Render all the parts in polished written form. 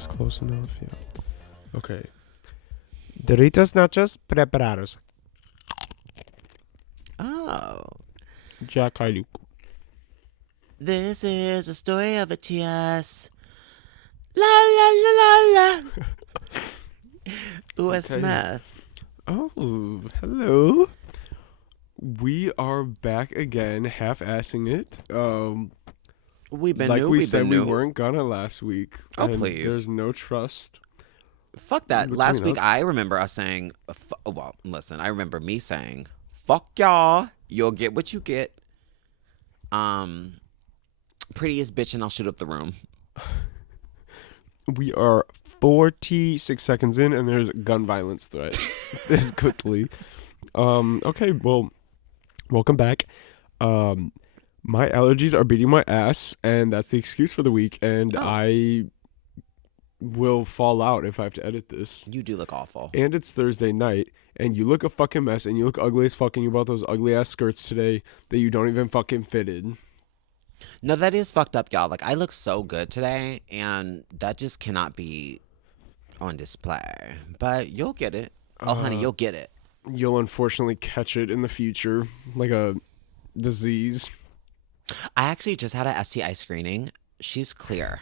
this close enough? Yeah. Okay. Doritos nachos preparados. Oh. Já caiu. This is a story of a TS. La la la la la. Ua Smith. Oh, hello. We are back again, half-assing it. We've been like new. we We've said, been we new. weren't gonna last week. Oh, and please. There's no trust. Fuck that. between Last week, us. I remember us saying, well, listen, I remember me saying, fuck y'all. You'll get what you get. Prettiest bitch, and I'll shoot up the room. We are 46 seconds in, and there's a gun violence threat this quickly. Okay, well, welcome back. My allergies are beating my ass, and that's the excuse for the week, and I will fall out if I have to edit this. You do look awful. And it's Thursday night, and you look a fucking mess, and you look ugly as fuck, and you bought those ugly-ass skirts today that you don't even fucking fit in. No, that is fucked up, y'all. Like, I look so good today, and that just cannot be on display. But you'll get it. Oh, honey, you'll get it. You'll unfortunately catch it in the future, like a disease. I actually just had a STI screening. She's clear.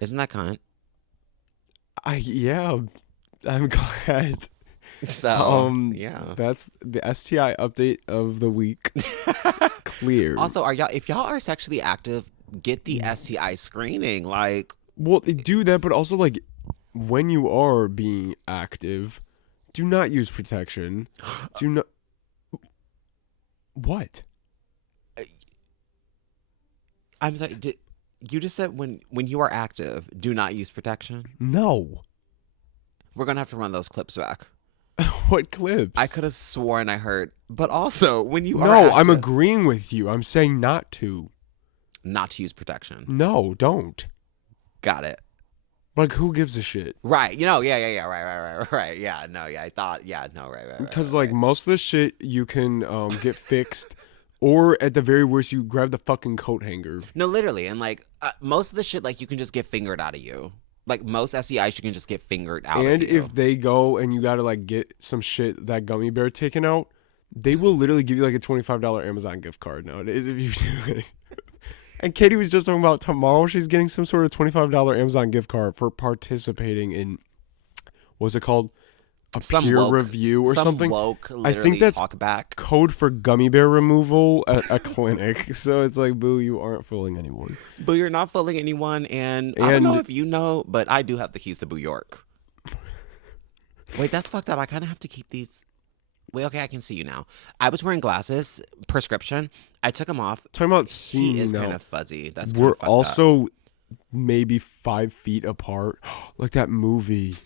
Isn't that kind? Yeah, I'm glad. So, yeah. That's the STI update of the week. Clear. Also, if y'all are sexually active, get the STI screening. Like, well, they do that, but also, like, when you are being active, do not use protection. Do not. What? I'm sorry. You just said when you are active, do not use protection? No. We're gonna have to run those clips back. What clips? I could have sworn I heard. But also, when you are No, active, I'm agreeing with you. I'm saying not to. not to use protection. No, don't. Got it. Like, who gives a shit? Right. You know, yeah. Right. Yeah, no, yeah. I thought, yeah, no, right. Because, like, most of the shit you can get fixed, or at the very worst, you grab the fucking coat hanger. No, literally. And, like, most of the shit, like, you can just get fingered out of you. Like, most SEIs, you can just get fingered out of you. And if they go and you got to, like, get some shit, that gummy bear taken out, they will literally give you, like, a $25 Amazon gift card nowadays if you do it. And Katie was just talking about tomorrow she's getting some sort of $25 Amazon gift card for participating in, what's it called? Some peer woke, review or some something. Woke, I think that's talk back. code for gummy bear removal at a clinic. So it's like, boo, you aren't fooling anyone. But you're not fooling anyone, and I don't know if you know, but I do have the keys to Boo York. Wait, that's fucked up. I kind of have to keep these. Wait, okay, I can see you now. I was wearing glasses, prescription. I took them off. Talking about seeing He is now. kind of fuzzy. That's We're kind of fucked also up. maybe 5 feet apart. Like that movie.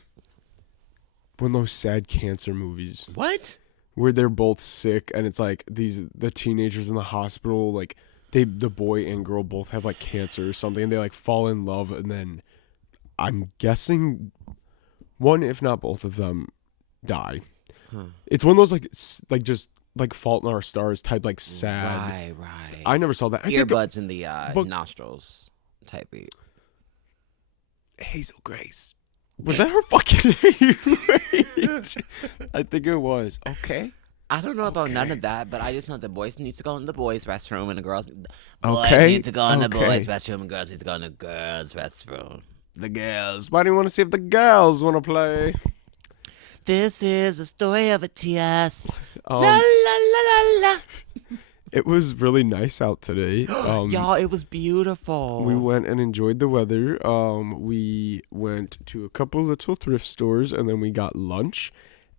One of those sad cancer movies. What? Where they're both sick and it's like the teenagers in the hospital, like the boy and girl both have like cancer or something, and they like fall in love, and then I'm guessing one, if not both of them, die. Huh. It's one of those like just like Fault in Our Stars type, like sad. Right. I never saw that. Earbuds in the nostrils type beat. Hazel Grace. Was that her fucking name? Wait. I think it was. Okay. I don't know about none of that, but I just know the boys need to go in the boys' restroom and the girls need to go in the boys' restroom and girls need to go in the girls' restroom. The girls. Why do you want to see if the girls want to play? This is a story of a TS. La la la la la. It was really nice out today. Y'all, it was beautiful. We went and enjoyed the weather. We went to a couple little thrift stores, and then we got lunch.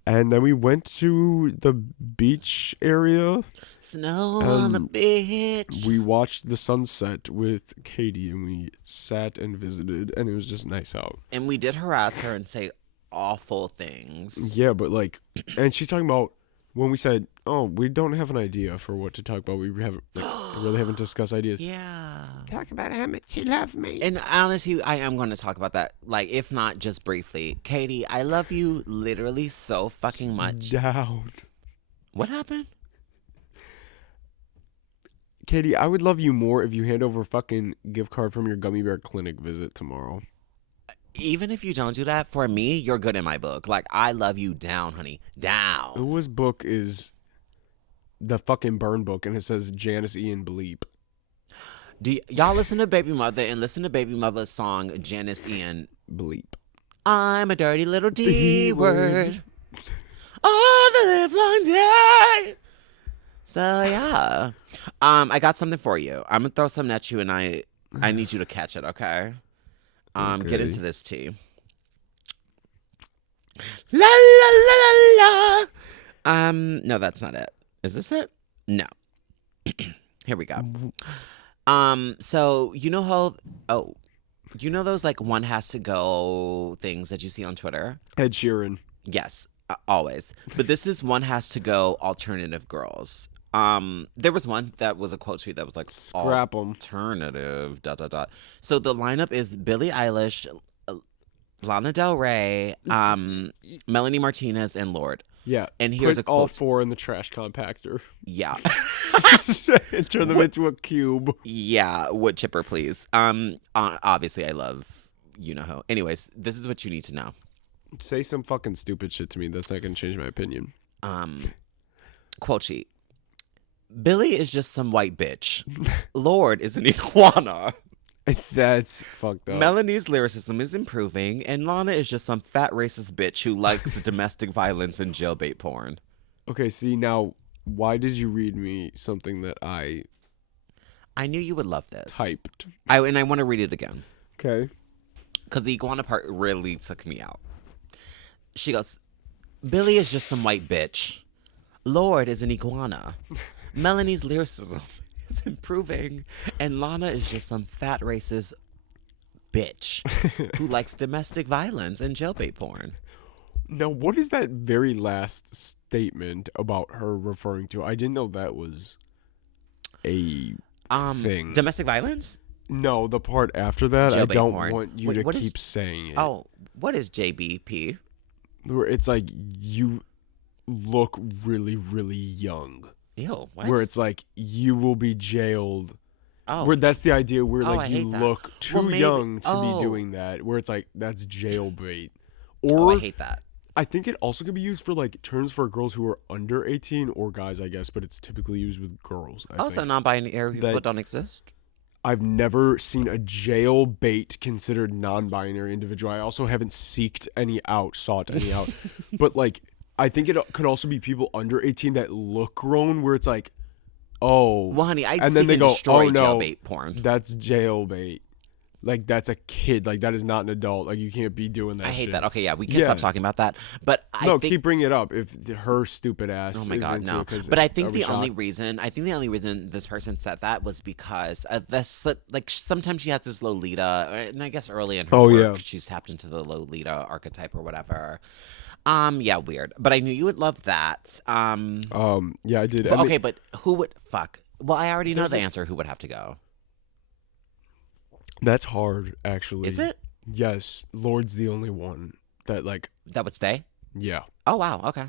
And then we went to the beach area. Snow on the beach. We watched the sunset with Katie, and we sat and visited, and it was just nice out. And we did harass her and say awful things. Yeah, but like, and she's talking about when we said, oh, we don't have an idea for what to talk about. We haven't really haven't discussed ideas. Yeah. Talk about how much you love me. And honestly, I am going to talk about that. Like, if not just briefly. Katie, I love you literally so fucking much. Down. What happened? Katie, I would love you more if you hand over a fucking gift card from your gummy bear clinic visit tomorrow. even if you don't do that, for me, you're good in my book. Like, I love you down, honey. Down. Whose book is the fucking burn book and it says Janice Ian Bleep? Y'all listen to Baby Mother and listen to Baby Mother's song, Janice Ian Bleep. I'm a dirty little D word. All the live long day. So yeah. I got something for you. I'm gonna throw something at you and I need you to catch it, okay? Okay. Get into this tea. La la la la la. No, that's not it. Is this it? No. Here we go. So you know how you know those like one has to go things that you see on Twitter? Ed Sheeran. Yes, always. But this is one has to go alternative girls. There was one that was a quote tweet that was like Scrap 'em. alternative ... So the lineup is Billie Eilish, Lana Del Rey, Melanie Martinez, and Lorde. Yeah. And here's Put a all quote. 4 in the trash compactor. Yeah. And turn them into a cube. Yeah, wood chipper, please. Obviously, I love you know who. Anyways, this is what you need to know. Say some fucking stupid shit to me. That's not gonna change my opinion. Quote sheet. Billy is just some white bitch. Lorde is an iguana. That's fucked up. Melanie's lyricism is improving, and Lana is just some fat racist bitch who likes domestic violence and jailbait porn. Okay, see now, why did you read me something that I knew you would love this. typed? And I want to read it again. Okay. Because the iguana part really took me out. She goes, Billy is just some white bitch. Lorde is an iguana. Melanie's lyricism is improving, and Lana is just some fat racist bitch who likes domestic violence and jailbait porn. Now, what is that very last statement about her referring to? I didn't know that was a thing. Domestic violence? No, the part after that, I Jailbait don't porn. want you Wait, to what keep is- saying it. Oh, what is JBP? Where it's like you look really, really young. Ew, what? Where it's like you will be jailed. oh, Where that's the idea where Oh, I like you hate that. look too Well, maybe- young to oh. be doing that. Where it's like that's jailbait. oh, Or I hate that. I think it also could be used for like terms for girls who are under 18 or guys, I guess, but it's typically used with girls. I Also, think. non-binary people That- don't exist. I've never seen a jailbait considered non-binary individual. I also haven't sought any out. But like, I think it could also be people under 18 that look grown, where it's like, oh, Well, honey, I'd and seek then they and go, destroy oh no, jailbait porn. that's jailbait. Like that's a kid. Like that is not an adult. Like you can't be doing that. I hate shit. that. Okay, yeah, we can Yeah. stop talking about that. But I No, think, keep bringing it up. If her stupid ass. oh my is god, into no. it, 'cause But I think was the only shocked. reason this person said that was because this, like, sometimes she has this Lolita, and I guess early in her Oh, work, yeah. she's tapped into the Lolita archetype or whatever. Yeah, weird. But I knew you would love that. Yeah, I did. But, And okay, but who would fuck? Well, I already know There's the a- answer. Who would have to go? that's hard, actually. Is it Yes, Lord's the only one that like. that would stay? Yeah, Oh wow. Okay.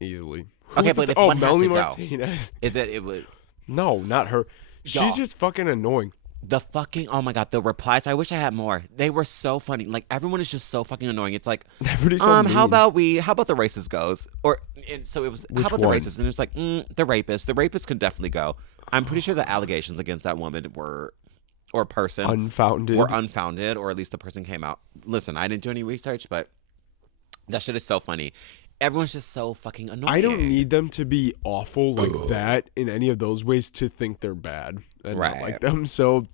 easily. Okay, Who's but the- if one had Melanie to go. Martinez. Is it? It would. No, not her. Y'all. She's just fucking annoying. The fucking, oh my god, the replies. I wish I had more. They were so funny. Like, everyone is just so fucking annoying. It's like, Everybody's so how mean. about the racist goes? Or, and so it was, Which how about the one? racist? And it was like, the rapist. The rapist could definitely go. I'm pretty sure the allegations against that woman or person Unfounded. were unfounded, or at least the person came out. Listen, I didn't do any research, but that shit is so funny. Everyone's just so fucking annoying. I don't need them to be awful like that in any of those ways to think they're bad and not Right. like them. So,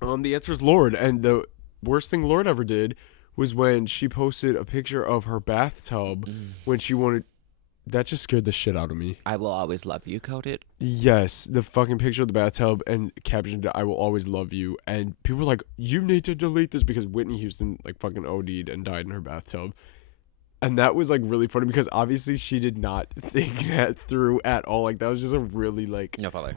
the answer is Lorde. And the worst thing Lorde ever did was when she posted a picture of her bathtub when she wanted. That just scared the shit out of me. I will always love you, coded. Yes, the fucking picture of the bathtub and captioned "I will always love you," and people were like, "You need to delete this," because Whitney Houston like fucking OD'd and died in her bathtub. And that was like really funny because obviously she did not think that through at all. Like that was just a really like No follow.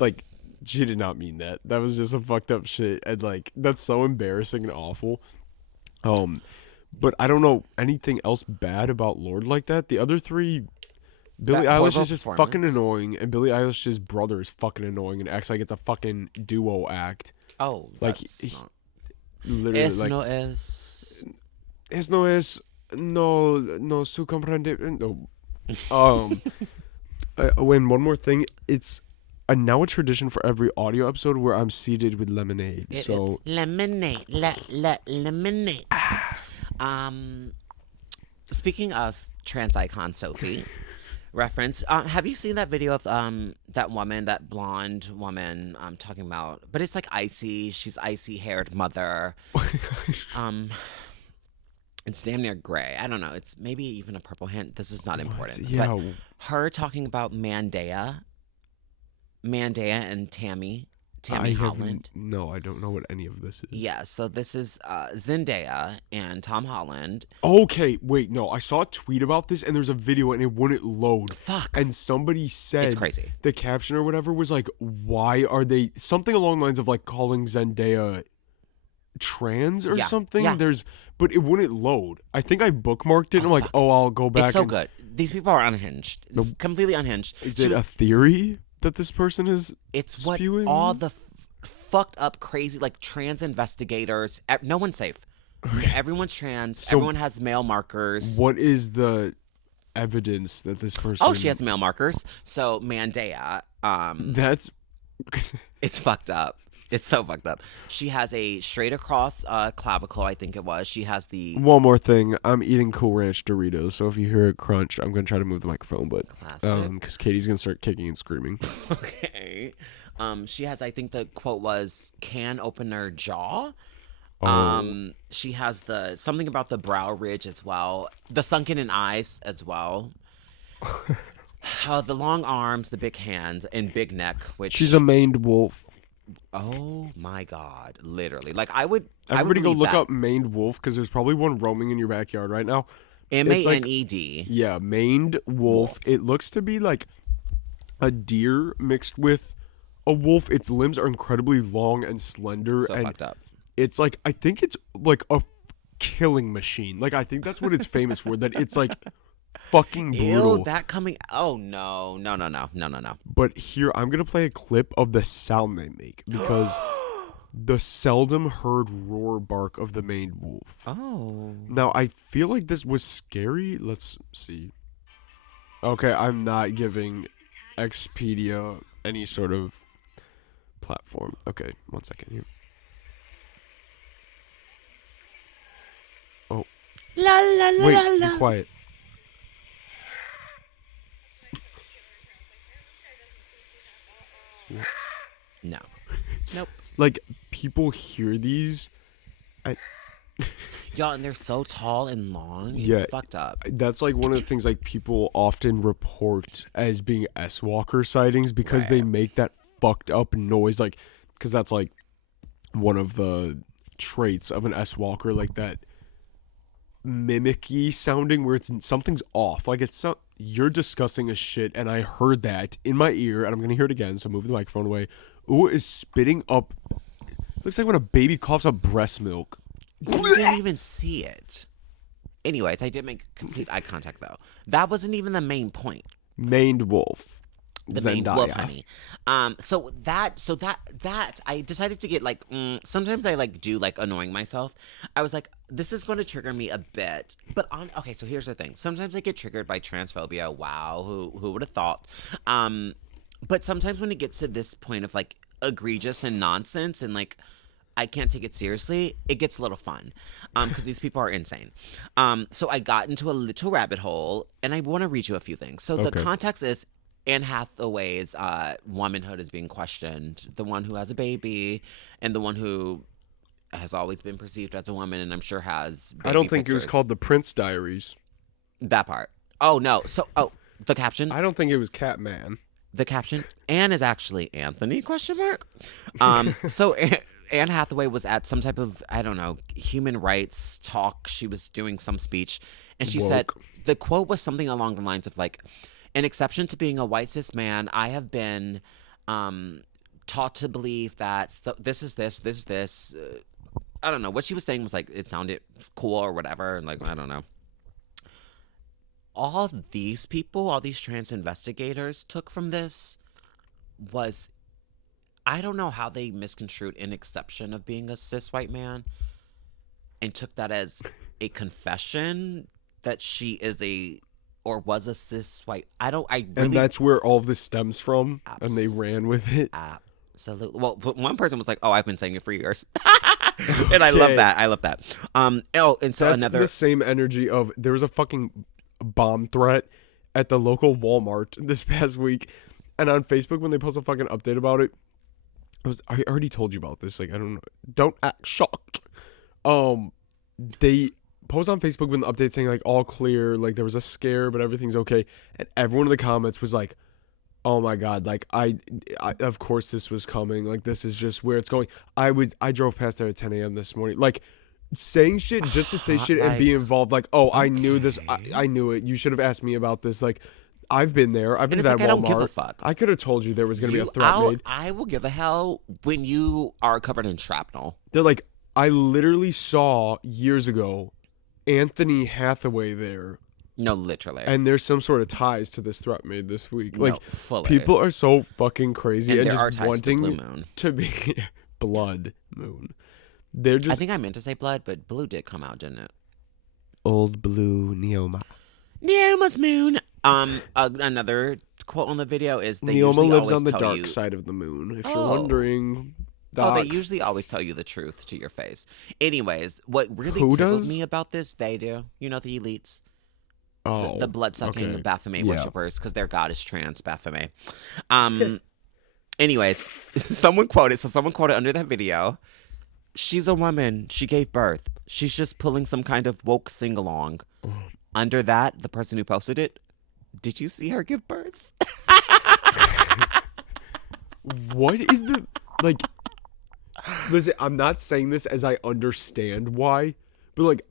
like she did not mean that. That was just a fucked up shit, and like that's so embarrassing and awful. But I don't know anything else bad about Lorde like that. The other three, Billie That Eilish horrible is just fucking performance. annoying, and Billie Eilish's brother is fucking annoying and acts like it's a fucking duo act. Oh, Like, that's he- not- literally like no es. es no es no su comprende no. Um, when one more thing, it's now a tradition for every audio episode where I'm seated with lemonade. So Lemonade, lemonade. Um, Speaking of trans icon Sophie reference, have you seen that video of that woman, that blonde woman I'm talking about? But it's like icy. She's icy haired mother. Um, it's damn near gray. I don't know. It's maybe even a purple hint. This is not important. yeah, But her talking about Mandea and Tammy Holland. No, I don't know what any of this is. Yeah, so this is Zendaya and Tom Holland. Okay, wait, no, I saw a tweet about this and there's a video and it wouldn't load. Fuck. And somebody said, it's crazy. The caption or whatever was like, why are they, something along the lines of like calling Zendaya trans or something? Yeah. But it wouldn't load. I think I bookmarked it and I'm like, oh, I'll go back. It's so good. These people are unhinged. Completely unhinged. Is it a theory that this person is It's spewing? What all the fucked up, crazy, like trans investigators. No one's safe. Everyone's trans. So everyone has male markers. What is the evidence that this person? Oh, she has male markers. So Mandea. That's. It's fucked up. It's so fucked up. She has a straight across clavicle, I think it was. She has the... One more thing. I'm eating Cool Ranch Doritos, so if you hear it crunch, I'm going to try to move the microphone, but... Because Katie's going to start kicking and screaming. Okay. She has, I think the quote was, can opener jaw. Oh. She has the... Something about the brow ridge as well. The sunken in eyes as well. The long arms, the big hands, and big neck, which... She's a maned wolf. Oh my God! Literally, like I would. Everybody go look that. up maned wolf because there's probably one roaming in your backyard right now. MANED. Yeah, maned wolf. It looks to be like a deer mixed with a wolf. Its limbs are incredibly long and slender. So and fucked up. It's like I think it's like a killing machine. Like I think that's what it's famous for. That it's like. Fucking brutal. Ew, that coming. Oh no. But here I'm gonna play a clip of the sound they make because the seldom heard roar bark of the maned wolf. Oh. Now I feel like this was scary. Let's see. Okay, I'm not giving Expedia any sort of platform. Okay, 1 second here. Oh. La la la Wait, la la. be quiet. No. Nope. Like people hear these. Y'all, and they're so tall and long. Yeah, It's fucked up. That's like one of the things like people often report as being S-Walker sightings because they make that fucked up noise. Like, because that's like one of the traits of an S-Walker, like that mimicky sounding where it's something's off. Like it's you're discussing a shit, and I heard that in my ear, and I'm gonna hear it again. So move the microphone away. Ooh, is spitting up. Looks like when a baby coughs up breast milk. You didn't even see it. Anyways, I did make complete eye contact though. That wasn't even the main point. Maned wolf. The Zendaya. maned wolf, honey. So that I decided to get like. Sometimes I like do like annoying myself. I was like, this is going to trigger me a bit. But okay, so here's the thing. Sometimes I get triggered by transphobia. Wow, who would have thought? But sometimes when it gets to this point of like egregious and nonsense and like I can't take it seriously, it gets a little fun because these people are insane. So I got into a little rabbit hole and I want to read you a few things. So the context is Anne Hathaway's womanhood is being questioned. The one who has a baby and the one who has always been perceived as a woman and I'm sure has baby I don't think pictures. it was called the Prince Diaries. That part. Oh, no. So, the caption. I don't think it was Catman. The caption, Anne is actually Anthony, ? So Anne Hathaway was at some type of, I don't know, human rights talk. She was doing some speech. And she said, the quote was something along the lines of like, an exception to being a white cis man, I have been taught to believe that this is this. I don't know. What she was saying was like, it sounded cool or whatever. Like, I don't know. All these people, all these trans investigators took from this was, I don't know how they misconstrued an exception of being a cis white man. and took that as a confession that she is or was a cis white. I really. And that's where all of this stems from, and they ran with it. Absolutely. Well, one person was like, "Oh, I've been saying it for years," and I love that. I love that. And so that's another the same energy of there was a fucking bomb threat at the local Walmart this past week, and on Facebook when they post a fucking update about it, I already told you about this. Like, I don't act shocked. They post on Facebook with an update saying like all clear, like there was a scare, but everything's okay, and everyone in the comments was like, "Oh my god, like I of course this was coming. Like this is just where it's going." I drove past there at 10 a.m. this morning, like saying shit just to say shit and be involved. Like, oh, I knew this. I knew it. You should have asked me about this. Like, I've been there. I've been to that Walmart. I don't give a fuck. I could have told you there was going to be a threat made. I will give a hell when you are covered in shrapnel. They're like, I literally saw years ago Anthony Hathaway there. No, literally. And there's some sort of ties to this threat made this week. Like, no, fully. People are so fucking crazy and just wanting to, Blue Moon. To be Blood Moon. They're just. I think I meant to say blood, but blue did come out, didn't it? Old blue Neoma. Neoma's moon. Another quote on the video is Neoma lives on the dark side of the moon. If you're wondering. They usually always tell you the truth to your face. Anyways, what really tickled me about this, they do. You know, the elites. Oh, the blood-sucking Baphomet worshippers, because their god is trans, Baphomet. Anyways, someone quoted under that video, "She's a woman. She gave birth. She's just pulling some kind of woke sing-along." Under that, the person who posted it, "Did you see her give birth?" What is the, like, listen, I'm not saying this as I understand why, but, like,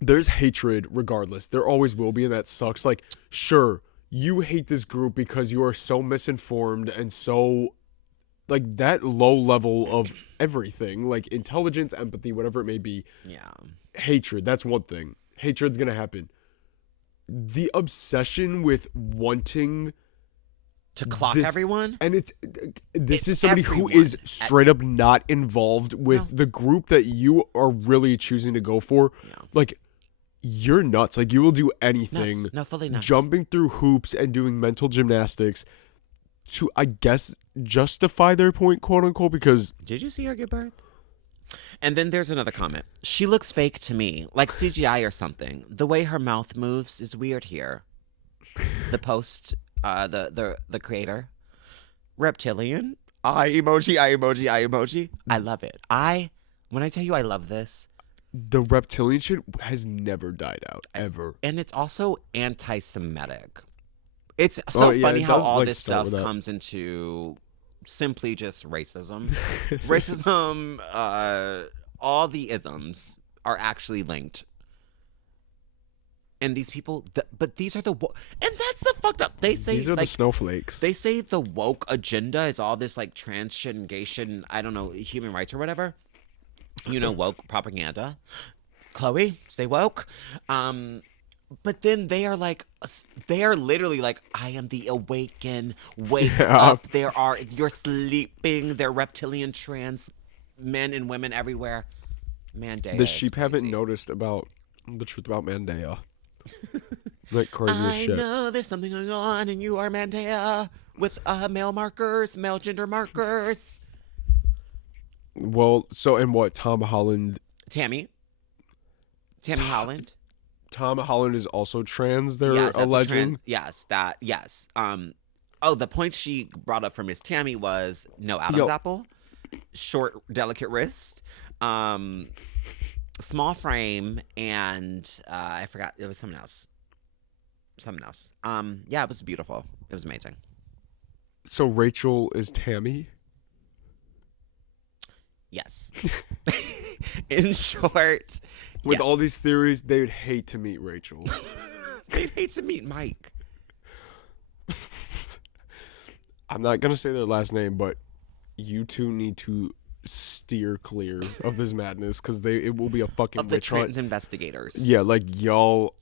there's hatred regardless. There always will be, and that sucks. Like, sure, you hate this group because you are so misinformed and so, like, that low level of everything, like intelligence, empathy, whatever it may be. Yeah. Hatred, that's one thing. Hatred's gonna happen. The obsession with wanting to clock everyone, and this is somebody who is straight up not involved with the group that you are really choosing to go for. Yeah. Like, you're nuts. Like, you will do anything. Nuts. No, fully nuts. Jumping through hoops and doing mental gymnastics to, I guess, justify their point, quote unquote, because... Did you see her give birth? And then there's another comment. "She looks fake to me, like CGI or something. The way her mouth moves is weird here." The post, the creator, reptilian, eye emoji, eye emoji, eye emoji. I love it. When I tell you I love this, the reptilian shit has never died out, ever. And it's also anti-Semitic. It's so funny how all this stuff comes into simply just racism. Racism, all the isms are actually linked. And these people, but these are and that's the fucked up. They say these are, like, the snowflakes. They say the woke agenda is all this, like, trans shit and gay shit and, I don't know, human rights or whatever. You know, woke propaganda. Chloe, stay woke. But then they are literally like, "I am the awakened. Wake up. You're sleeping. There are reptilian trans men and women everywhere." Mandela. The sheep haven't noticed about the truth about Mandela. Like, crazy as shit. I know there's something going on, and you are Mandela with male gender markers. Well, so, and what, Tammy Holland. Tom Holland is also trans, they're alleging? Yes. The point she brought up from Miss Tammy was no Adam's apple, short, delicate wrist, small frame, and I forgot, it was something else. Yeah, it was beautiful. It was amazing. So Rachel is Tammy? Yes. In short, with all these theories, they would hate to meet Rachel. They'd hate to meet Mike. I'm not going to say their last name, but you two need to steer clear of this madness, because it will be a fucking of the trans investigators. Yeah, like, your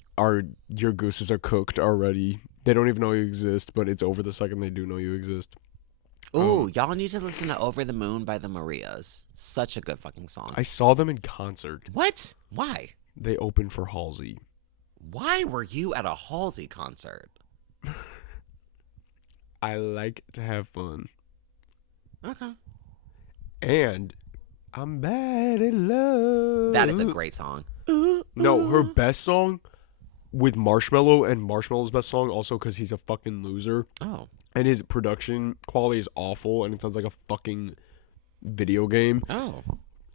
gooses are cooked already. They don't even know you exist, but it's over the second they do know you exist. Ooh, y'all need to listen to Over the Moon by the Marias. Such a good fucking song. I saw them in concert. What? Why? They opened for Halsey. Why were you at a Halsey concert? I like to have fun. Okay. And I'm bad in love. That is a great song. No, her best song with Marshmello, and Marshmello's best song also because he's a fucking loser. Oh. And his production quality is awful, and it sounds like a fucking video game. Oh.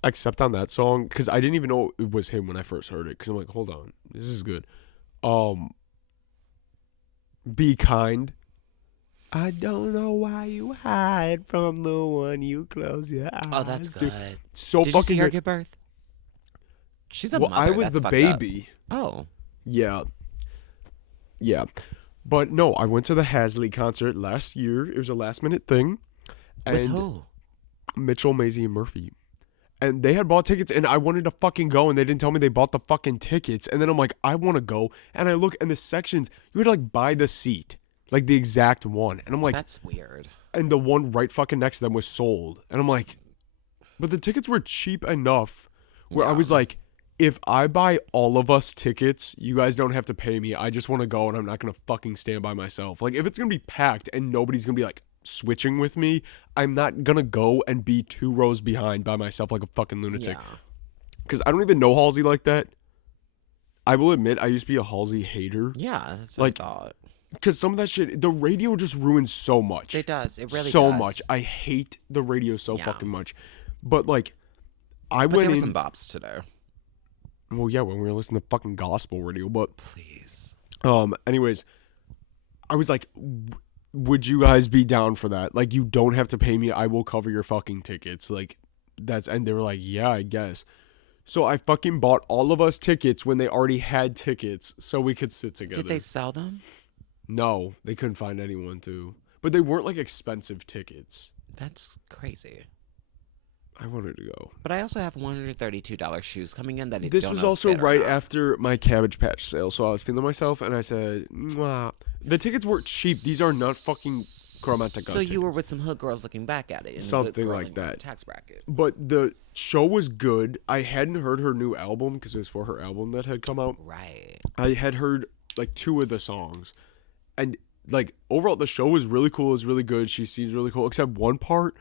Except on that song, because I didn't even know it was him when I first heard it. Because I'm like, hold on, this is good. Be kind. I don't know why you hide from the one you close your eyes. Oh, that's good. So Did fucking you see her good. give birth? She's a Well, mother. I was That's the fucked baby. Up. Oh. Yeah. Yeah. But no, I went to the Halsey concert last year. It was a last minute thing. With who? Mitchell, Maisie, and Murphy. And they had bought tickets, and I wanted to fucking go, and they didn't tell me they bought the fucking tickets. And then I'm like, I want to go. And I look in the sections, you had to like buy the seat. Like the exact one. And I'm like, That's weird. And the one right fucking next to them was sold. And I'm like, but the tickets were cheap enough where I was like, if I buy all of us tickets, you guys don't have to pay me. I just want to go, and I'm not going to fucking stand by myself. Like, if it's going to be packed and nobody's going to be like switching with me, I'm not going to go and be 2 rows behind by myself like a fucking lunatic. Because I don't even know Halsey like that. I will admit, I used to be a Halsey hater. Yeah, that's what I thought. Because some of that shit, the radio just ruins so much. It does. It really does. So much. I hate the radio so fucking much. But, like, I went in. There were some bops today. Well, yeah, when we were listening to fucking gospel radio. But, please. Anyways, I was like, would you guys be down for that? Like, you don't have to pay me. I will cover your fucking tickets. Like, and they were like, yeah, I guess. So I fucking bought all of us tickets when they already had tickets so we could sit together. Did they sell them? No, they couldn't find anyone to. But they weren't like expensive tickets. That's crazy. I wanted to go. But I also have $132 shoes coming in that this was also right after my Cabbage Patch sale, so I was feeling myself, and I said, mwah. The tickets weren't cheap. These are not fucking Chromatica So tickets. you were with some hood girls looking back at it. Something like that. Tax bracket. But the show was good. I hadn't heard her new album because it was for her album that had come out. Right. I had heard like 2 of the songs. And like overall, the show was really cool. It was really good. She seems really cool, except one part.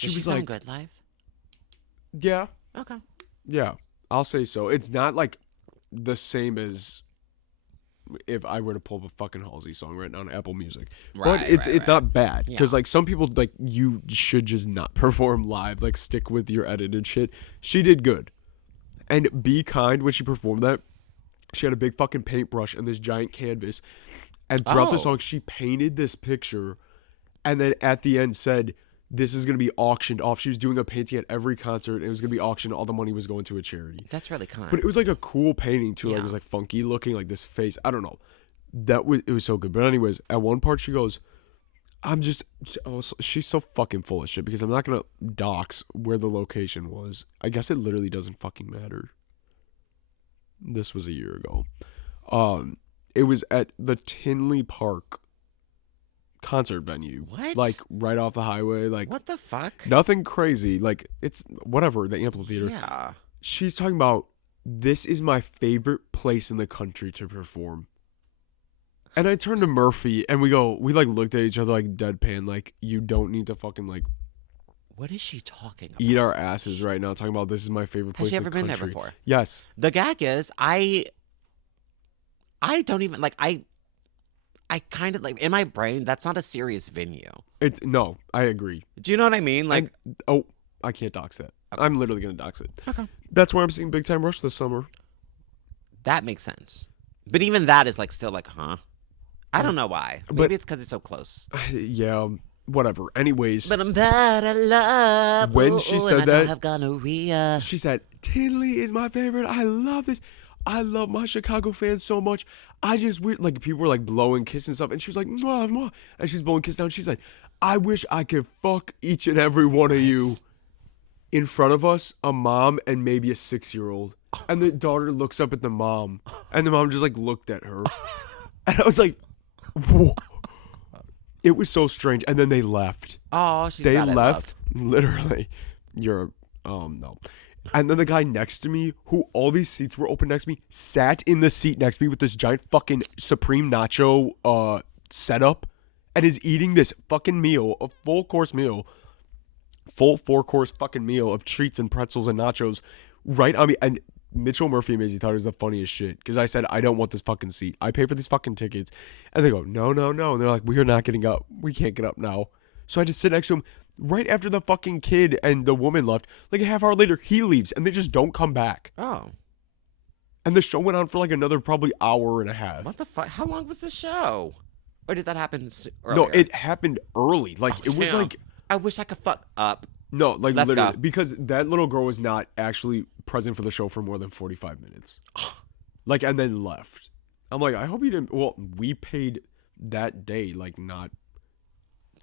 Does she sound good live? Yeah. Okay. Yeah, I'll say so. It's not like the same as if I were to pull up a fucking Halsey song right now on Apple Music. Right, but it's not bad because Yeah. like some people like you should just not perform live. Like stick with your edited shit. She did good, and Be Kind when she performed that. She had a big fucking paintbrush and this giant canvas, and throughout the song she painted this picture, and then at the end said, "This is gonna be auctioned off." She was doing a painting at every concert. It was gonna be auctioned. All the money was going to a charity. That's really kind. But it was like a cool painting too. Like Yeah. it was like funky looking, like this face. I don't know. It was so good. But anyways, at one part she goes, she's so fucking full of shit because I'm not gonna dox where the location was. I guess it literally doesn't fucking matter. This was a year ago. It was at the Tinley Park concert venue. What? Like right off the highway. Like what the fuck? nothing crazy. Like it's whatever, the amphitheater. Yeah. She's talking about, this is my favorite place in the country to perform. And I turned to Murphy and we like looked at each other like deadpan, like you don't need to fucking like What is she talking about? eat our asses right now talking about this is my favorite place Has she in ever the been country. there before? Yes. The gag is I don't even like I kind of like in my brain that's not a serious venue. No, I agree. Do you know what I mean? Like I can't dox that. Okay. I'm literally gonna dox it. Okay. That's where I'm seeing Big Time Rush this summer. That makes sense. But even that is like still like, huh? I don't know why. Maybe it's because it's so close. Yeah, whatever. Anyways. But I'm bad at love. When she said and I that, don't have gonorrhea. she said, Tinley is my favorite. I love this. I love my Chicago fans so much. I just like people were like blowing kisses and stuff, and she was like, mwah, mwah, and she's blowing kisses down. She's like, I wish I could fuck each and every one of you. In front of us, a mom and maybe a 6-year-old, and the daughter looks up at the mom, and the mom just like looked at her, and I was like, whoa. It was so strange. And then they left. Oh, she's They bad at left. love. Literally. You're, no. And then the guy next to me, who all these seats were open next to me, sat in the seat next to me with this giant fucking Supreme Nacho setup and is eating this fucking meal, a full 4-course fucking meal of treats and pretzels and nachos right on me. And Mitchell Murphy and Maisie thought it was the funniest shit because I said, I don't want this fucking seat. I pay for these fucking tickets. And they go, no. And they're like, we are not getting up. We can't get up now. So I just sit next to him. Right after the fucking kid and the woman left, like a half hour later, he leaves and they just don't come back. Oh. And the show went on for like another probably hour and a half. What the fuck? How long was the show? Or did that happen earlier? No, it happened early. Like, it was like... I wish I could fuck up. No, like Let's literally. go. Because that little girl was not actually present for the show for more than 45 minutes. Like, and then left. I'm like, I hope you didn't... Well, we paid that day, like, not...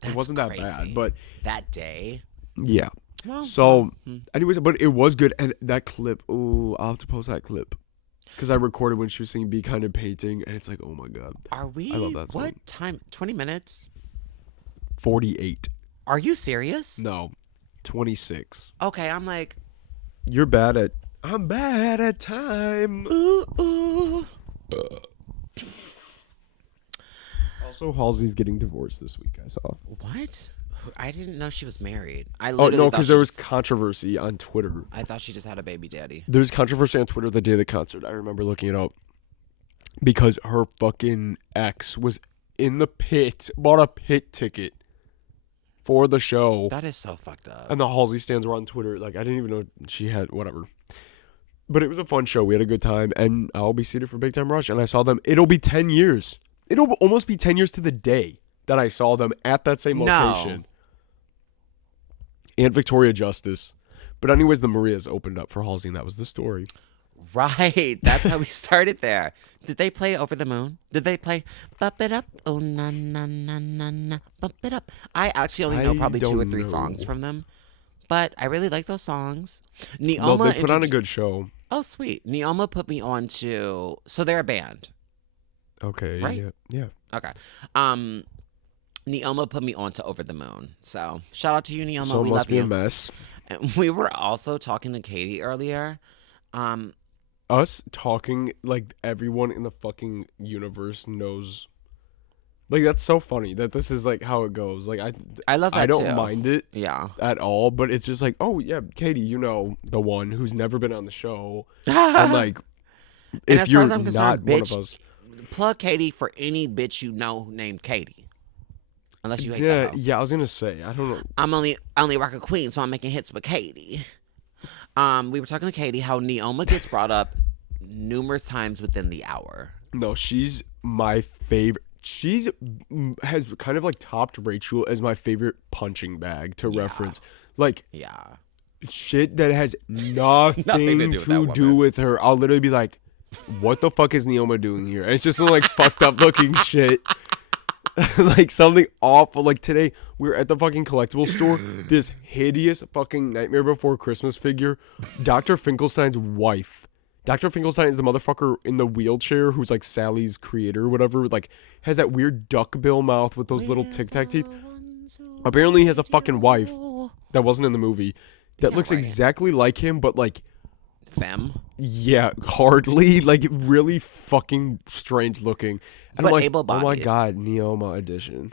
It wasn't that bad, but... That day? Yeah. Well, so, anyways, but it was good. And that clip, ooh, I'll have to post that clip. Because I recorded when she was singing Be Kind and Painting, and it's like, oh my God. Are we? I love that song. What time? 20 minutes? 48. Are you serious? No, 26. Okay, I'm like... You're bad at... I'm bad at time. Ooh. Also, Halsey's getting divorced this week, I saw. What? I didn't know she was married. Oh, no, because there was controversy on Twitter. I thought she just had a baby daddy. There's controversy on Twitter the day of the concert. I remember looking it up. Because her fucking ex was in the pit, bought a pit ticket for the show. That is so fucked up. And the Halsey stands were on Twitter. Like, I didn't even know she had whatever. But it was a fun show. We had a good time. And I'll be seated for Big Time Rush. And I saw them. It'll be 10 years. It'll almost be 10 years to the day that I saw them at that same location. And Victoria Justice. But anyways, the Marias opened up for Halsey, and that was the story. Right. That's how we started there. Did they play Over the Moon? Did they play Bump It Up? Oh, na, na, na, na, na. Bump It Up. I actually only know probably 2 or 3 songs from them. But I really like those songs. No, they put on a good show. Oh, sweet. Neoma put me on to... So they're a band. Okay. Right? Yeah. Okay. Neoma put me on to Over the Moon. So shout out to you, Neoma. So we it must love be you. a mess. And we were also talking to Katie earlier. Us talking like everyone in the fucking universe knows. Like, that's so funny that this is like how it goes. Like, I love that I don't too. mind it Yeah. at all, but it's just like, oh yeah, Katie, you know, the one who's never been on the show. And like, And if as you're far as I'm concerned, not one bitch, of us. plug Katie for any bitch you know named Katie. Unless you hate Yeah, that hoe. yeah, I was gonna say, I don't know. I only rock a queen, so I'm making hits with Katie. We were talking to Katie how Neoma gets brought up numerous times within the hour. No, she's my favorite. She's has kind of like topped Rachel as my favorite punching bag to reference. Like, Yeah. shit that has nothing to do with her. I'll literally be like, what the fuck is Neoma doing here? And it's just some like fucked up looking shit. Like something awful. Like today, we were at the fucking collectible store. This hideous fucking Nightmare Before Christmas figure. Dr. Finkelstein's wife. Dr. Finkelstein is the motherfucker in the wheelchair who's like Sally's creator or whatever. Like, has that weird duck bill mouth with those little Tic Tac teeth. Apparently, he has a fucking wife that wasn't in the movie that looks exactly like him, but like, Femme. yeah, hardly. Like, really fucking strange looking. And But I'm like, able-bodied. oh my god, Neoma edition.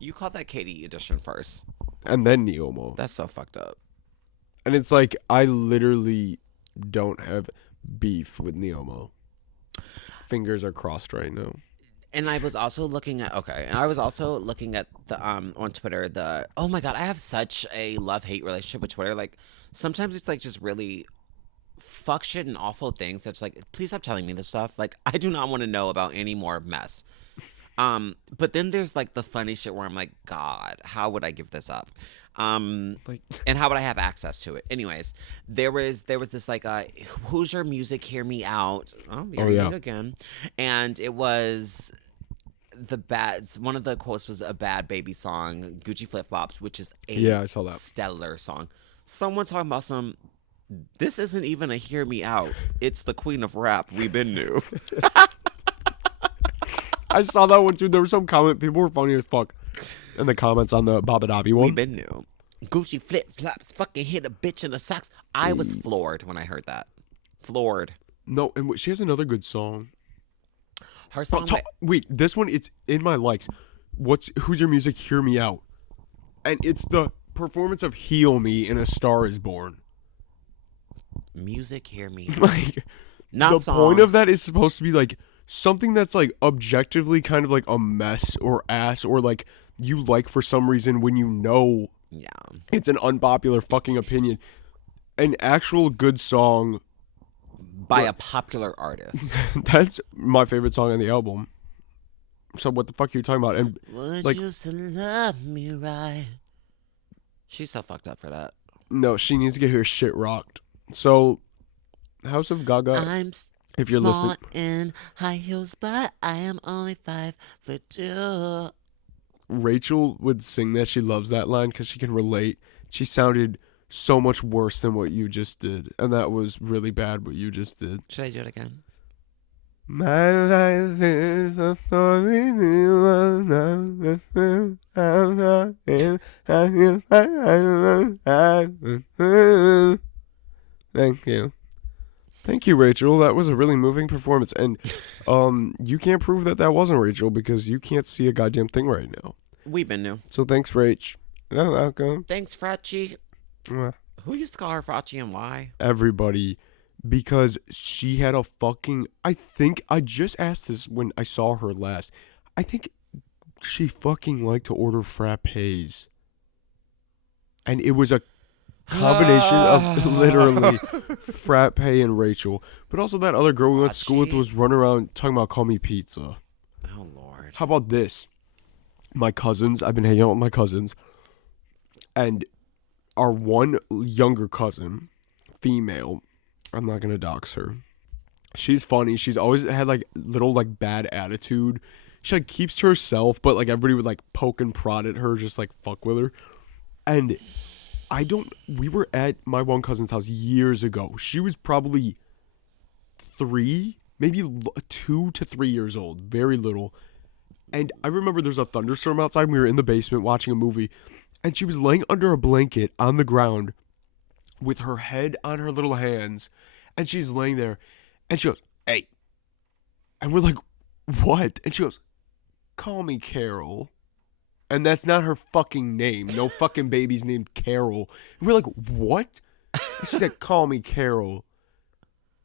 You called that Katie edition first. And then Neoma. That's so fucked up. And it's like, I literally don't have beef with Neoma. Fingers are crossed right now. And I was also looking at the on Twitter oh my god, I have such a love-hate relationship with Twitter. Like sometimes it's like just really fuck shit and awful things that's like, please stop telling me this stuff. Like I do not want to know about any more mess. But then there's like the funny shit where I'm like, God, how would I give this up? And how would I have access to it? Anyways, there was this like Hoosier Music Hear Me Out. Oh yeah, again. And it was one of the quotes was a Bad Baby song, Gucci Flip Flops, which is I saw that. stellar song. Someone talking about this isn't even a Hear Me Out. It's the queen of rap we been knew. I saw that one too. There was some comment. People were funny as fuck. in the comments on the Babadabi one. We been new. Gucci flip flops, fucking hit a bitch in the socks. I was floored when I heard that. Floored. No, and she has another good song. Her song. Wait, this one, it's in my likes. Who's Your Music? Hear Me Out. And it's the performance of Heal Me in A Star Is Born. Music, hear me. Like, not the song. point of that is supposed to be like something that's like objectively kind of like a mess or ass or like you like for some reason when you know it's an unpopular fucking opinion. An actual good song by a popular artist. That's my favorite song on the album. So what the fuck are you talking about? And would like, you still love me right? She's so fucked up for that. No, she needs to get her shit rocked. So House of Gaga, I'm if you're small listening, in high heels, but I am only 5'2". Rachel would sing that. She loves that line because she can relate. She sounded so much worse than what you just did, and that was really bad what you just did. Should I do it again? My life is a story. Thank you, Rachel. That was a really moving performance, and you can't prove that that wasn't Rachel because you can't see a goddamn thing right now. We've been new. So thanks, Rach. You're welcome. Thanks, Fracci. Who used to call her Fracci and why? Everybody. Because she had a fucking... I think... I just asked this when I saw her last. I think she fucking liked to order frappes. And it was a combination of literally Frappe and Rachel. But also that other girl we went to school with was running around talking about call me pizza. Oh, Lord. How about this? My cousins, I've been hanging out with my cousins. And our one younger cousin, female, I'm not going to dox her. She's funny. She's always had like little like bad attitude. She like keeps to herself, but like everybody would like poke and prod at her, just like fuck with her. And we were at my one cousin's house years ago. She was probably 3, maybe 2 to 3 years old, very little. And I remember there's a thunderstorm outside. We were in the basement watching a movie, and she was laying under a blanket on the ground with her head on her little hands, and she's laying there, and she goes, "Hey," and we're like, "What?" And she goes, "Call me Carol." And that's not her fucking name. No fucking baby's named Carol. And we're like, "What?" And she said, "Call me Carol."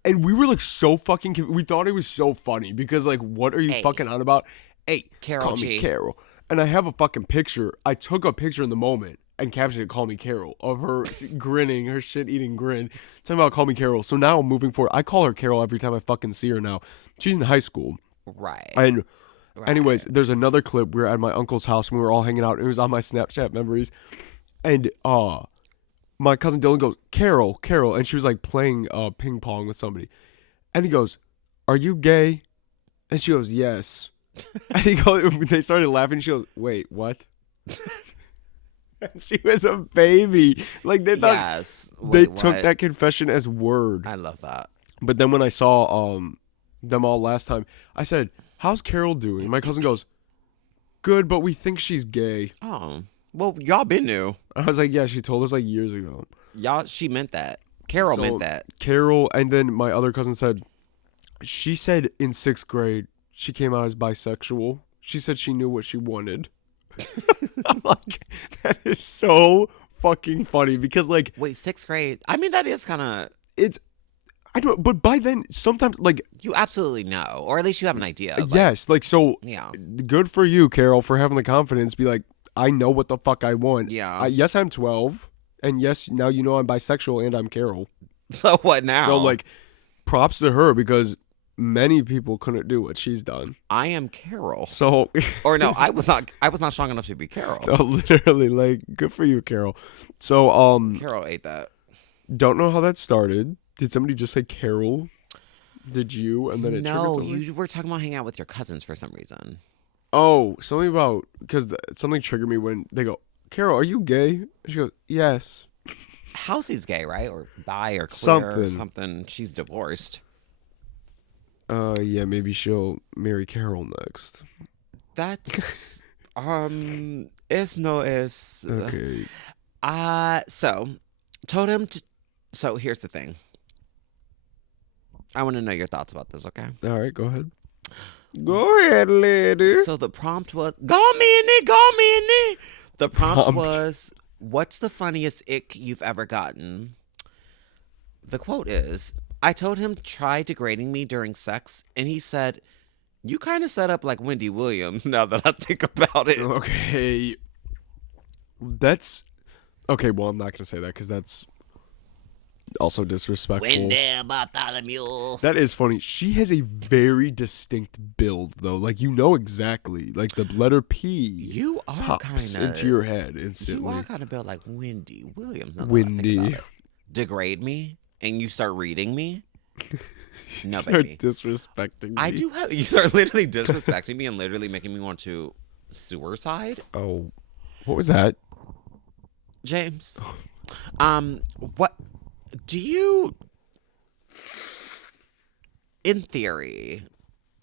And we were like so fucking, we thought it was so funny because like, what are you fucking on about? Hey, Carol call me Carol. And I have a fucking picture. I took a picture in the moment and captioned it, "Call me Carol," of her grinning, her shit-eating grin. Talking about "Call me Carol." So now moving forward, I call her Carol every time I fucking see her now. She's in high school. Right. And anyways, there's another clip. We were at my uncle's house and we were all hanging out. It was on my Snapchat memories. And my cousin Dylan goes, "Carol, Carol." And she was like playing ping pong with somebody. And he goes, "Are you gay?" And she goes, "Yes." And they started laughing. She goes, "Wait, what?" She was a baby. Like they thought they took that confession as word. I love that. But then when I saw them all last time, I said, "How's Carol doing?" My cousin goes, "Good, but we think she's gay." Oh, well, y'all been new. I was like, "Yeah, she told us like years ago." She meant that. Carol meant that. Carol, and then my other cousin said, she said in 6th grade she came out as bisexual. She said she knew what she wanted. I'm like, that is so fucking funny because like, wait, 6th grade? I mean, that is kind of. I don't. But by then, sometimes like you absolutely know, or at least you have an idea. Yes, like so. Yeah. Good for you, Carol, for having the confidence. Be like, I know what the fuck I want. Yeah. Yes, I'm 12, and yes, now you know I'm bisexual and I'm Carol. So what now? So like, props to her because many people couldn't do what she's done. I am Carol. So or no, I was not strong enough to be Carol. No, literally, like, good for you, Carol. So Carol ate that. Don't know how that started. Did somebody just say Carol? Did you? And then it triggered something? You were talking about hanging out with your cousins for some reason. Oh, something about because something triggered me when they go, "Carol, are you gay?" She goes, "Yes." Halsey's gay, right? Or bi or queer or something. She's divorced. Yeah, maybe she'll marry Carol next. That's It's no, it's Okay. so told him to. So here's the thing. I want to know your thoughts about this, okay? All right, go ahead. Go ahead, lady. So the prompt was, go Minnie, go Minnie. The prompt Prompt. was, what's the funniest ick you've ever gotten? The quote is, I told him try degrading me during sex, and he said, you kind of set up like Wendy Williams now that I think about it. Okay. That's okay. Well, I'm not gonna say that because that's also disrespectful. Wendy Bartholomew. That is funny. She has a very distinct build, though. Like you know exactly. Like the letter P. You are pops kind of into your head instantly. You are kind of built like Wendy Williams. Now that I think Wendy. about it. Degrade me, and you start reading me. No, Start baby. disrespecting me. I do have. You start literally disrespecting me and literally making me want to suicide. Oh, what was that? James. What do you? In theory,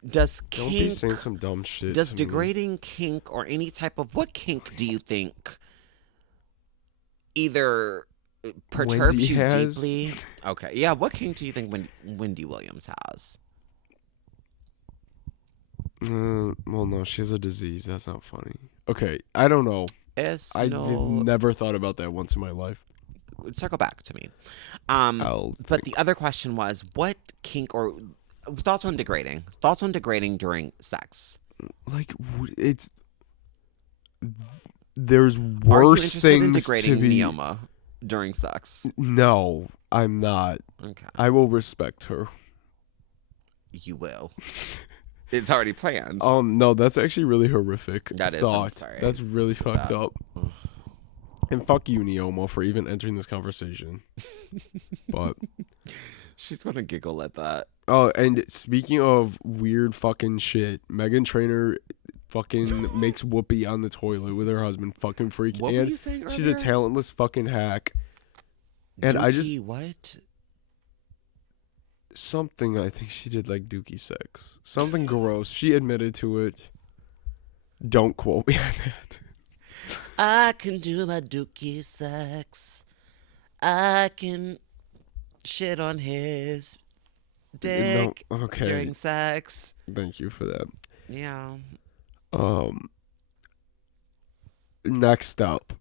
does Don't be kink? saying some dumb shit. Does to me. degrading kink or any type of what kink do you think either perturbs Wendy you has? deeply? Okay, yeah. What kink do you think Wendy Williams has? Well, no, she has a disease. That's not funny. Okay, I don't know. I've never thought about that once in my life. Circle back to me. But the other question was, what kink or thoughts on degrading? Thoughts on degrading during sex? like it's there's Are you worse interested in things degrading to be. Neoma during sex? No, I'm not. Okay, I will respect her. you will. It's already planned. No, that's actually really horrific. That is. thought. I'm sorry. That's really fucked That- up. And fuck you, Neoma, for even entering this conversation. But She's gonna giggle at that. oh, and speaking of weird fucking shit, Meghan Trainor fucking makes whoopee on the toilet with her husband, fucking freak. What and were you saying earlier? she's a talentless fucking hack. And I just what? something I think she did like dookie sex. Something gross. She admitted to it. Don't quote me on that. I can do my dookie sex. I can shit on his dick No, okay. during sex. Thank you for that. Yeah. Next up,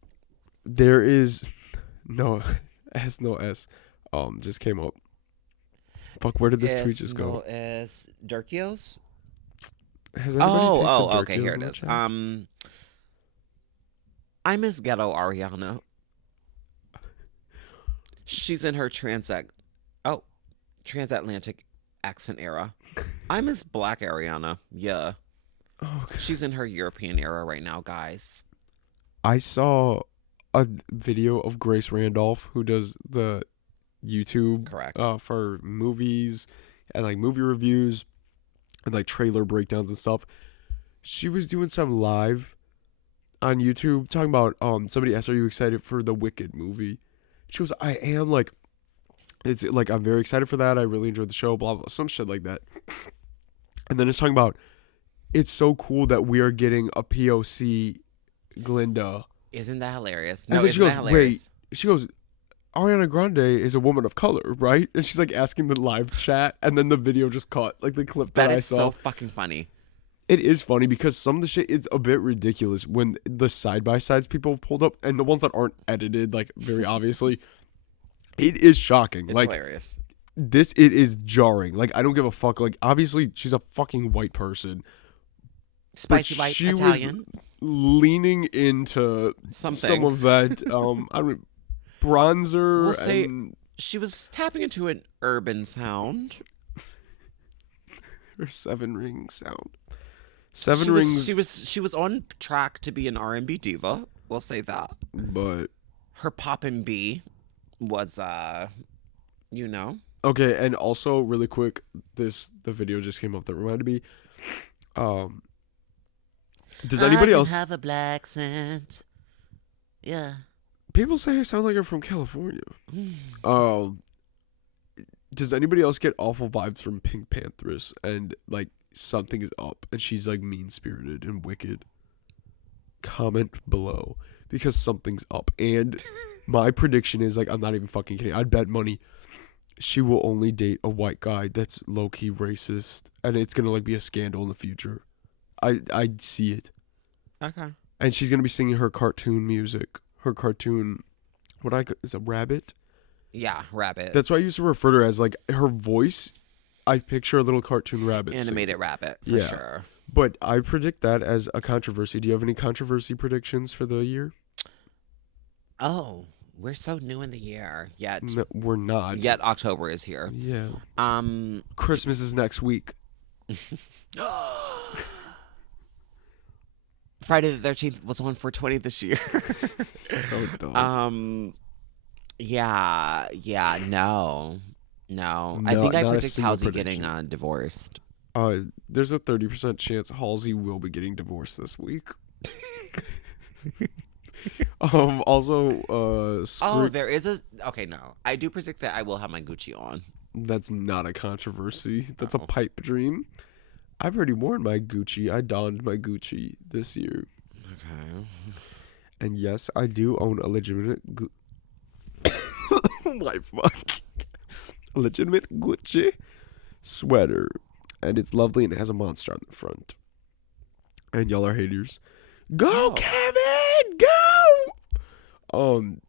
there is no S. Just came up. Fuck, where did this tweet just go? As Durkios? Has anybody tasted Okay, here Durkios it in is. the chat? I miss ghetto Ariana. She's in her transatlantic accent era. I miss black Ariana. Yeah. Oh, okay. She's in her European era right now, guys. I saw a video of Grace Randolph, who does the YouTube Correct. For movies and like movie reviews and like trailer breakdowns and stuff. She was doing some live on YouTube talking about somebody asked, "Are you excited for the Wicked movie?" She goes, "I am." Like, it's like I'm very excited for that. I really enjoyed the show. Blah blah, some shit like that. And then it's talking about it's so cool that we are getting a POC Glinda. Isn't that hilarious? And No, then isn't she goes, that hilarious? "Wait." She goes, "Ariana Grande is a woman of color, right?" And she's like asking the live chat, and then the video just caught like the clip that I is saw. so fucking funny. It is funny because some of the shit is a bit ridiculous when the side by sides people have pulled up and the ones that aren't edited, like very obviously, it is shocking. It's like hilarious. it is jarring. Like I don't give a fuck. Like obviously she's a fucking white person. Spicy but white she Italian. was leaning into some Something. of that. I don't bronzer. We'll say and she was tapping into an urban sound. her 7-ring sound. Seven rings. She was on track to be an R&B diva. We'll say that. But Her pop and B was you know. okay, and also really quick, the video just came up that reminded me. Does anybody else have a black scent? Yeah. people say I sound like I'm from California? Does anybody else get awful vibes from Pink Panthers and like something is up and she's like mean spirited and wicked? comment below because something's up. And my prediction is, like, I'm not even fucking kidding. I'd bet money she will only date a white guy that's low-key racist, and it's gonna like be a scandal in the future. I see it. Okay. And she's gonna be singing her cartoon music. Her cartoon, is a rabbit? Yeah, rabbit. That's why I used to refer to her as, like, her voice. I picture a little cartoon rabbit. Animated rabbit, for sure. But I predict that as a controversy. Do you have any controversy predictions for the year? Oh, we're so new in the year. Yet No, we're not. Yet October is here. Yeah. Christmas is next week. Friday the 13th was on 420 this year. Oh, dumb. Yeah, no. I think I predict Halsey getting divorced. There's a 30% chance Halsey will be getting divorced this week. There is a... Okay, no. I do predict that I will have my Gucci on. That's not a controversy. That's a pipe dream. I've already worn my Gucci. I donned my Gucci this year. Okay. And yes, I do own a legitimate oh my fuck. A legitimate Gucci sweater. And it's lovely and it has a monster on the front. And y'all are haters. Go, Kevin! Go!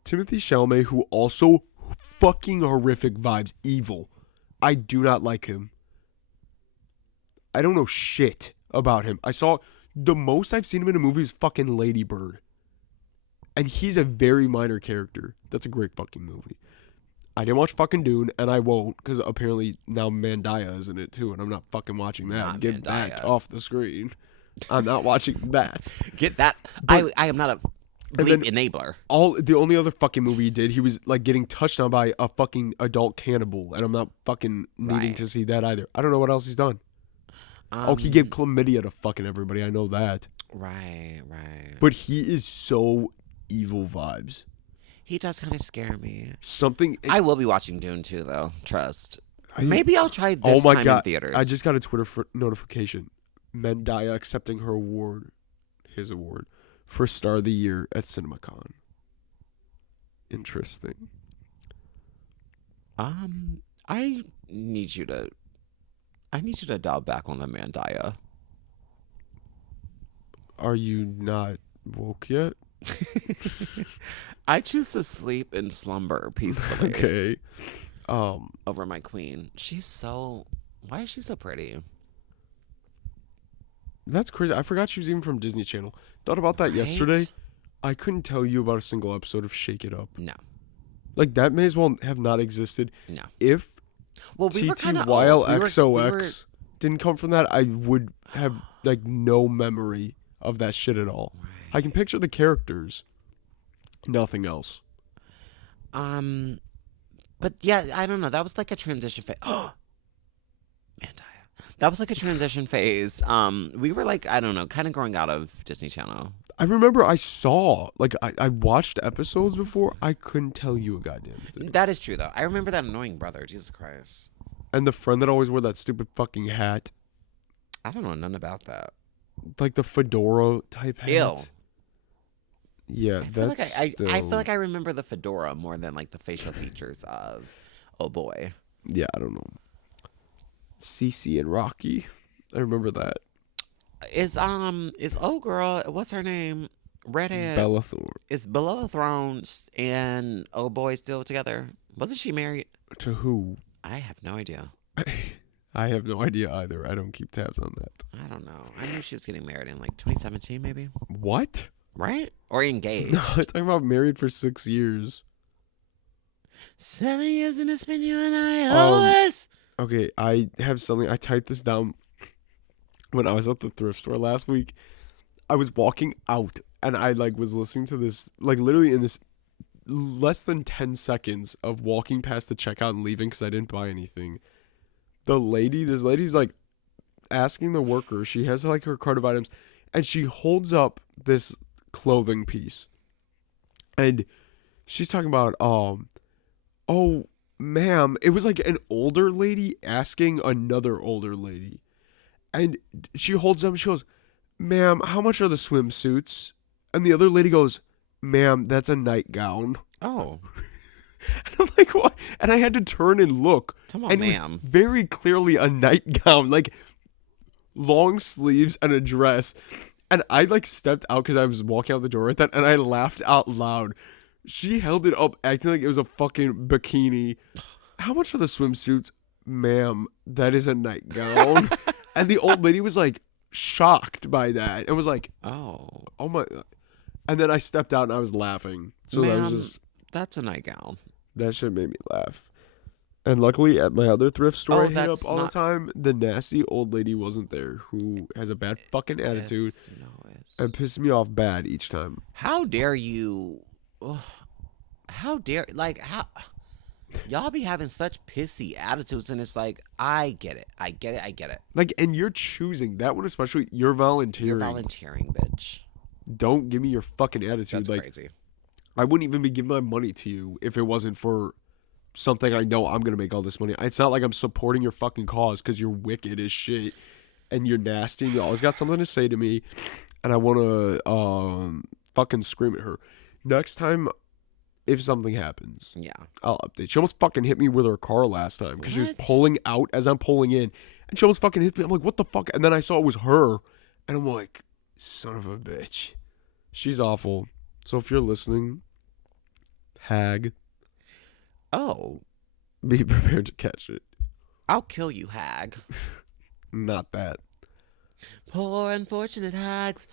Timothy Chalamet, who also fucking horrific vibes. Evil. I do not like him. I don't know shit about him. The most I've seen him in a movie is fucking Lady Bird. And he's a very minor character. That's a great fucking movie. I didn't watch fucking Dune, and I won't, because apparently now Mandaya is in it too, and I'm not fucking watching that. Not Get Mandaya. that off the screen. I'm not watching that. Get that. I am not a bleep enabler. The only other fucking movie he did, he was like getting touched on by a fucking adult cannibal, and I'm not fucking needing to see that either. I don't know what else he's done. He gave chlamydia to fucking everybody. I know that. Right. But he is so evil vibes. He does kind of scare me. I will be watching Dune too, though. Trust. Maybe I'll try this time in theaters. I just got a Twitter notification. Mandaya accepting his award for Star of the Year at CinemaCon. Interesting. I need you to dial back on the Mandaya. Are you not woke yet? I choose to sleep and slumber peacefully. Okay. Over my queen. Why is she so pretty? That's crazy. I forgot she was even from Disney Channel. Thought about that yesterday. I couldn't tell you about a single episode of Shake It Up. No. Like, that may as well have not existed. No. If we were kind of old. XOX didn't come from that, I would have, like, no memory of that shit at all. Right. I can picture the characters. Nothing else. But yeah, I don't know. That was like a transition phase. Mandaya. That was like a transition phase. We were like, I don't know, kind of growing out of Disney Channel. I remember I watched episodes before. I couldn't tell you a goddamn thing. That is true, though. I remember that annoying brother. Jesus Christ. And the friend that always wore that stupid fucking hat. I don't know none about that. Like the fedora type hat. Ew. Yeah, I feel like I remember the fedora more than like the facial features of Oh Boy. Yeah, I don't know. Cece and Rocky. I remember that. Is oh girl, what's her name? Redhead. Bella Thorne. Is Bella Thorne and Oh Boy still together? Wasn't she married? To who? I have no idea. I have no idea either. I don't keep tabs on that. I don't know. I knew she was getting married in like 2017 maybe. What? Right? Or engaged. No, I'm talking about married for 6 years. 7 years and it's been you and I. Okay, I have something. I typed this down when I was at the thrift store last week. I was walking out and I was listening to this, literally in this less than 10 seconds of walking past the checkout and leaving because I didn't buy anything. This lady's asking the worker. She has her cart of items and she holds up this clothing piece. And she's talking about, oh, ma'am, it was an older lady asking another older lady. And she holds them, she goes, ma'am, how much are the swimsuits? And the other lady goes, "Ma'am, that's a nightgown." Oh. And I'm like, what? And I had to turn and look. Come on, and ma'am. it was very clearly a nightgown, like long sleeves and a dress. And I like stepped out because I was walking out the door at that, and I laughed out loud. She held it up, acting like it was a fucking bikini. How much are the swimsuits? Ma'am, that is a nightgown. And the old lady was like shocked by that. It was like, oh my. And then I stepped out and I was laughing. So Ma'am, that was just. That's a nightgown. That shit made me laugh. And luckily at my other thrift store I hit up all the time, the nasty old lady wasn't there who has a bad fucking attitude and pissed me off bad each time. How dare you? How dare, like, how y'all be having such pissy attitudes, and it's like, I get it. Like, and you're choosing that one, especially you're volunteering. You're volunteering, bitch. Don't give me your fucking attitude. That's like, crazy. I wouldn't even be giving my money to you if it wasn't for something I know I'm gonna make all this money. It's not like I'm supporting your fucking cause because you're wicked as shit and you're nasty and you always got something to say to me, and I want to fucking scream at her. Next time, if something happens, yeah, I'll update. She almost fucking hit me with her car last time because she was pulling out as I'm pulling in, and she almost fucking hit me. I'm like, what the fuck? And then I saw it was her, and I'm like, son of a bitch. She's awful. So if you're listening, hag, be prepared to catch it. I'll kill you, hag. Not that. Poor unfortunate hags.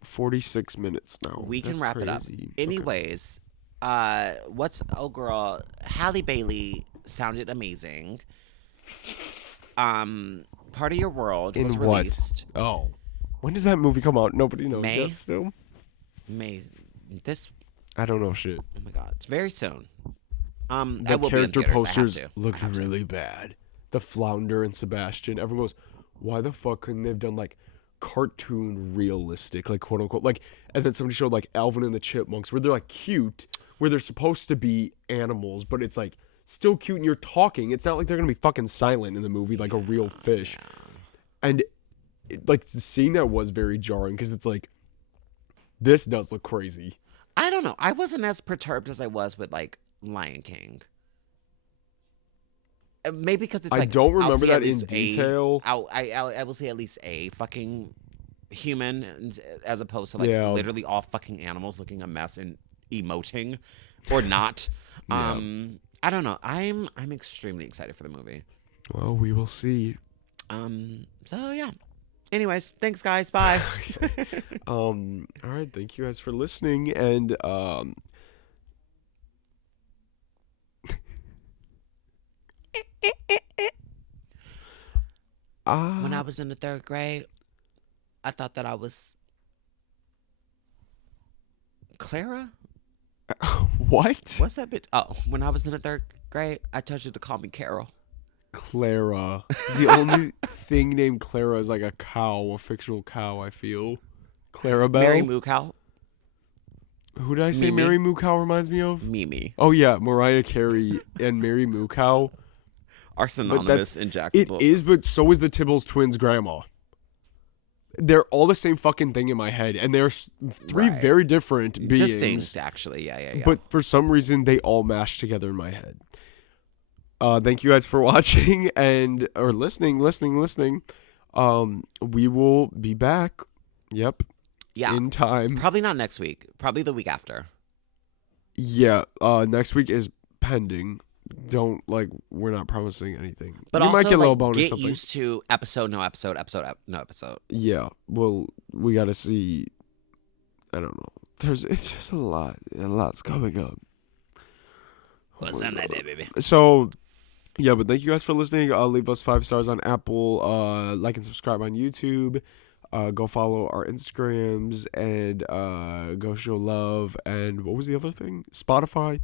46 minutes now. We can wrap it up. Anyways, Halle Bailey sounded amazing. Part of Your World was released. Oh. When does that movie come out? Nobody knows May? yet still. May. I don't know shit. Oh my god, it's very soon. The character posters looked really bad. The Flounder and Sebastian. Everyone goes, why the fuck couldn't they have done like cartoon realistic, like quote unquote, like, and then somebody showed like Alvin and the Chipmunks where they're like cute, where they're supposed to be animals, but it's like still cute and you're talking. It's not like they're gonna be fucking silent in the movie like a real fish. And like seeing that was very jarring because it's like, this does look crazy. I don't know. I wasn't as perturbed as I was with like Lion King. Maybe because it's like, I don't remember that in detail. I will say at least a fucking human as opposed to like literally all fucking animals looking a mess and emoting or not. I don't know. I'm extremely excited for the movie. Well, we will see. So yeah. Anyways, thanks guys. Bye. All right, thank you guys for listening, and when I was in the 3rd grade, I thought that I was Clara. What? What's that bitch? Oh, when I was in the 3rd grade, I told you to call me Carol. Clara. The only thing named Clara is like a cow, a fictional cow, I feel. Clarabelle? Mary Moo Cow. Who did I say Mimi. Mary Moo Cow reminds me of? Mimi. Oh, yeah. Mariah Carey and Mary Moo Cow are synonymous in Jacksonville. It is, but so is the Tibbles twins' grandma. They're all the same fucking thing in my head, and they're three very different beings. Distinct, actually. Yeah. But for some reason, they all mash together in my head. Thank you guys for watching or listening. We will be back. Yep. Yeah. In time. Probably not next week. Probably the week after. Yeah. Next week is pending. We're not promising anything. But we also, might get a little bonus get something. used to episode, no episode. Yeah. Well, we got to see. I don't know. It's just a lot. A lot's coming up. What's on that day, baby? So, yeah, but thank you guys for listening. Leave us 5 stars on Apple. Like and subscribe on YouTube. Go follow our Instagrams and go show love. And what was the other thing? Spotify.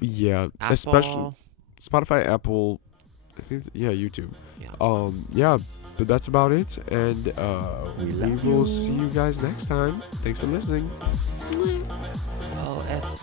Yeah, Apple. especially Spotify, Apple. I think YouTube. Yeah. But that's about it. And we will see you guys next time. Thanks for listening. Oh, S.